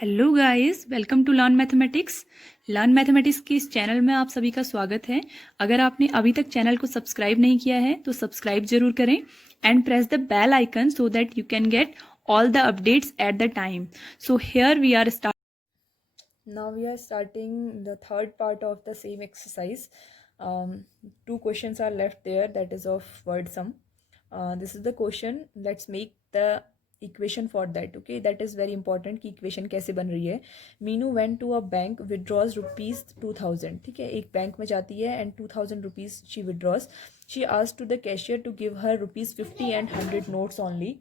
Hello guys, welcome to learn mathematics के इस channel में आप सभी का स्वागत है। अगर आपने अभी तक चैनल को सब्सक्राइब नहीं किया है तो सब्सक्राइब जरूर करें and press the bell icon so that you can get all the updates at the time. So here we are Now we are starting the third part of the same exercise. Two questions are left there, that is of word sum. This is the question. Let's make the equation for that. Okay, that is very important कि equation कैसे बन रही है. Meenu went to a bank, withdraws rupees 2000. ठीक है, एक bank में जाती है and 2000 rupees she withdraws. She asked to the cashier to give her rupees 50 and 100 notes only.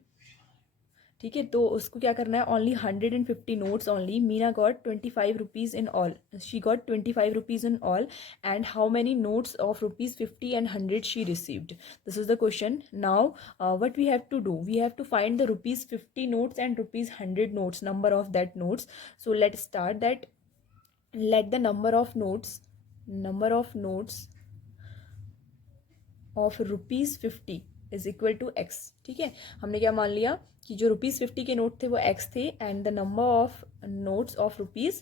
ठीक है, तो उसको क्या करना है, only 150 notes only. Meena got 25 rupees in all. She got 25 rupees in all. And how many notes of rupees 50 and 100 she received. This is the question. Now what we have to do, we have to find the rupees 50 notes and rupees 100 notes, number of that notes. So let start that. Let the number of notes of rupees 50 is equal to X. ठीक है, हमने क्या मान लिया कि जो rupees 50 के note थे वो एक्स थे and the number of notes of rupees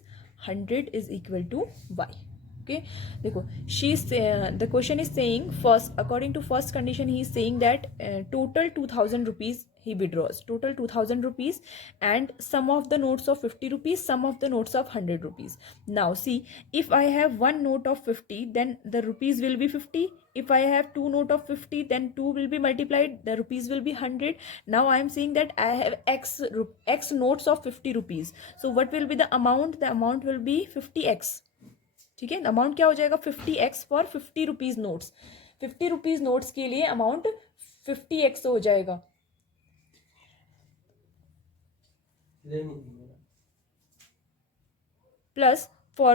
100 is equal to Y. Okay, देखो, see the question is saying first, according to first condition he is saying that total 2000 rupees he withdraws, total 2000 rupees, and some of the notes of 50 rupees, some of the notes of 100 rupees. Now see, if I have one note of 50, then the rupees will be 50. If I have two note of 50, then 2 will be multiplied, the rupees will be 100. Now I am saying that I have x notes of 50 rupees. So what will be the amount? The amount will be 50x. ठीक है, amount क्या हो जाएगा, 50x for 50 rupees notes. 50 rupees notes के लिए amount 50x हो जाएगा. Plus for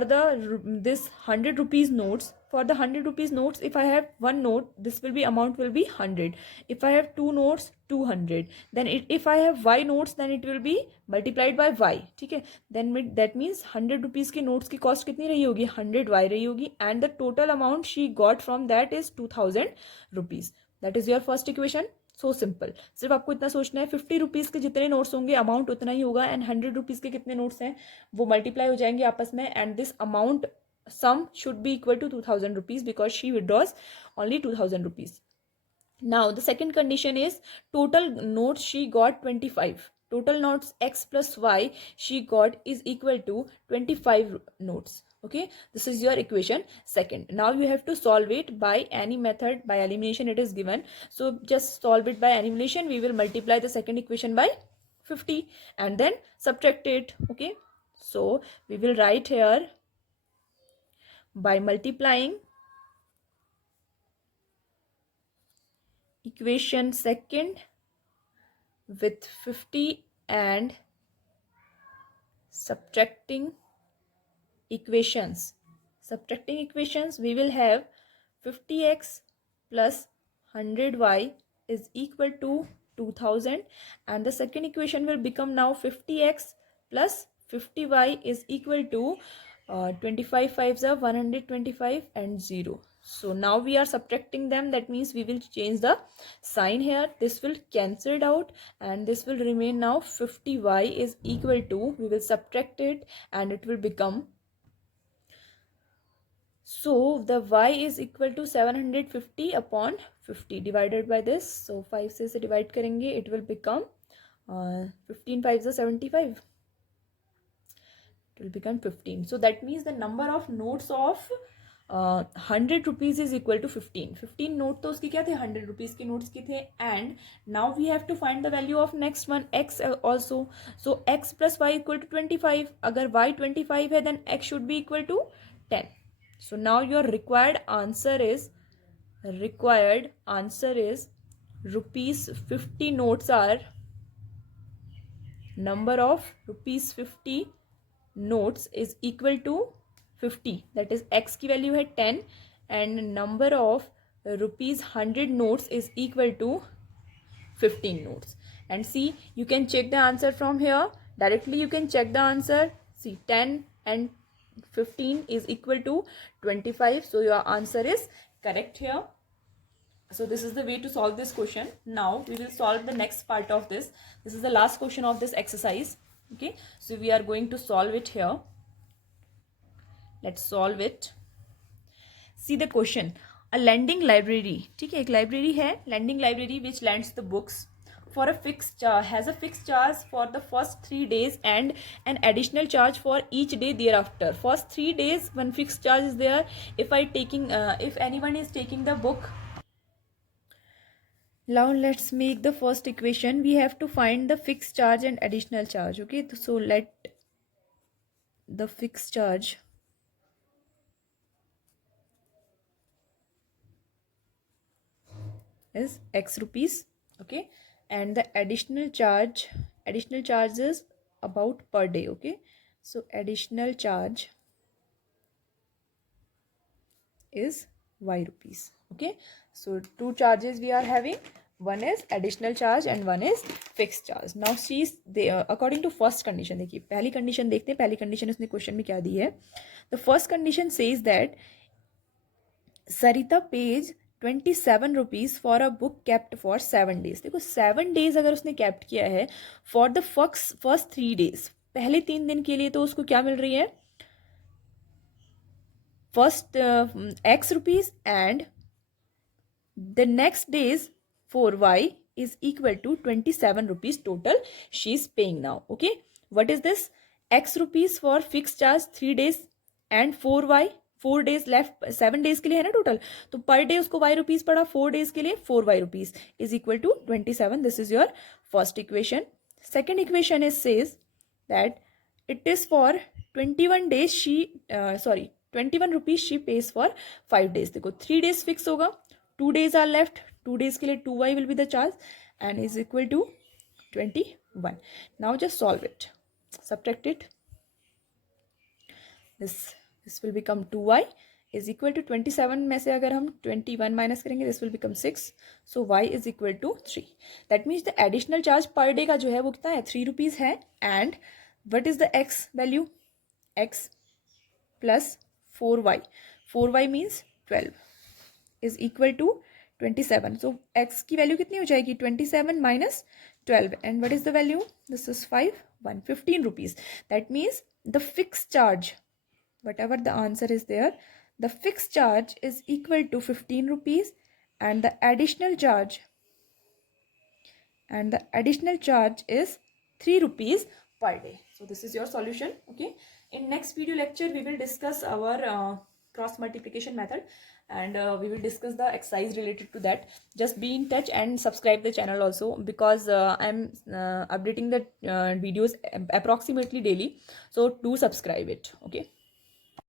this 100 rupees notes, for the 100 rupees notes, if I have one note, this will be amount will be 100. If I have two notes, 200. Then if I have y notes, then it will be multiplied by y. ठीक है, then that means 100 rupees के notes की cost कितनी रही होगी, 100y रही होगी, and the total amount she got from that is 2000 rupees. That is your first equation. So simple. सिर्फ आपको इतना सोचना है, 50 रुपीज़ के जितने नोट्स होंगे अमाउंट उतना ही होगा, एंड 100 रुपीज़ के कितने नोट्स हैं वो मल्टीप्लाई हो जाएंगे आपस में, and this amount sum should be equal to 2000 rupees because she withdraws only 2000 rupees. Now the second condition is total notes she got 25. Total notes x plus y she got is equal to 25 notes. Okay, this is your equation second. Now you have to solve it by any method. By elimination it is given, so just solve it by elimination. We will multiply the second equation by 50 and then subtract it. Okay, so we will write here by multiplying equation second with 50 and subtracting equations. We will have 50x plus 100y is equal to 2000, and the second equation will become now 50x plus 50y is equal to 25 5s are 125 and 0. So now we are subtracting them. That means we will change the sign here. This will cancel it out and this will remain now 50y is equal to, we will subtract it and it will become, so the y is equal to 750 upon 50 divided by this. So 5 से divide करेंगे, it will become 15 5s are 75. It will become 15. So that means the number of notes of 100 rupees is equal to 15. 15 note तो उसके क्या थे, 100 rupees के notes के थे. And now we have to find the value of next one x also. So x plus Y equal to 25. अगर y 25 है then x should be equal to 10. So now your required answer is rupees 50 notes are, number of rupees 50 notes is equal to 50. That is x की value है 10 and number of rupees 100 notes is equal to 15 notes. And see, you can check the answer from here. Directly you can check the answer. See, 10 and 15 is equal to 25. So your answer is correct here. So this is the way to solve this question. Now we will solve the next part of this. This is the last question of this exercise. Okay, so we are going to solve it here. Let's solve it. See the question. A lending library, ठीक है, एक library है, lending library which lends the books for a fixed charge, has a fixed charge for the first 3 days and an additional charge for each day thereafter. First 3 days one fixed charge is there. If anyone is taking the book. Now let's make the first equation. We have to find the fixed charge and additional charge. Okay, so let the fixed charge is x rupees. Okay, and the additional charge is about per day. Okay, so additional charge is y rupees. Okay, so two charges we are having. One is additional charge and one is fixed charge. Now see according to first condition. देखिए पहली condition देखते हैं. पहली condition उसने question में क्या दी है. The first condition says that Sarita pays 27 rupees for a book kept for 7 days. देखो 7 days अगर उसने kept किया है for the first 3 days, पहले 3 दिन के लिए तो उसको क्या मिल रही है, first x rupees and the next days 4y is equal to 27 rupees total she is paying now. Okay, what is this? X rupees for fixed charge 3 days and 4y 4 days left, 7 days के लिए है ना total, तो per day उसको y rupees पड़ा, 4 days के लिए 4y rupees is equal to 27. This is your first equation. Second equation is says that it is for 21 days she 21 rupees she pays for 5 days. देखो 3 days fix होगा, 2 days are left, 2 days के लिए 2y will be the charge and is equal to 21. Now just solve it, subtract it. this will become 2y is equal to 27 में से अगर हम 21 minus करेंगे this will become 6. so y is equal to 3. that means the additional charge per day का जो है वो कितना है, 3 rupees है. and what is the x value? x plus 4y means 12 is equal to 27. so x की value कितनी हो जाएगी, 27 minus 12 and what is the value? this is 15 rupees. that means the fixed charge, whatever the answer is there, the fixed charge is equal to 15 rupees and the additional charge is 3 rupees per day. so this is your solution. Okay, in next video lecture we will discuss our cross multiplication method and we will discuss the exercise related to that. Just be in touch and subscribe the channel also, because I'm updating the videos approximately daily, so do subscribe it. Okay.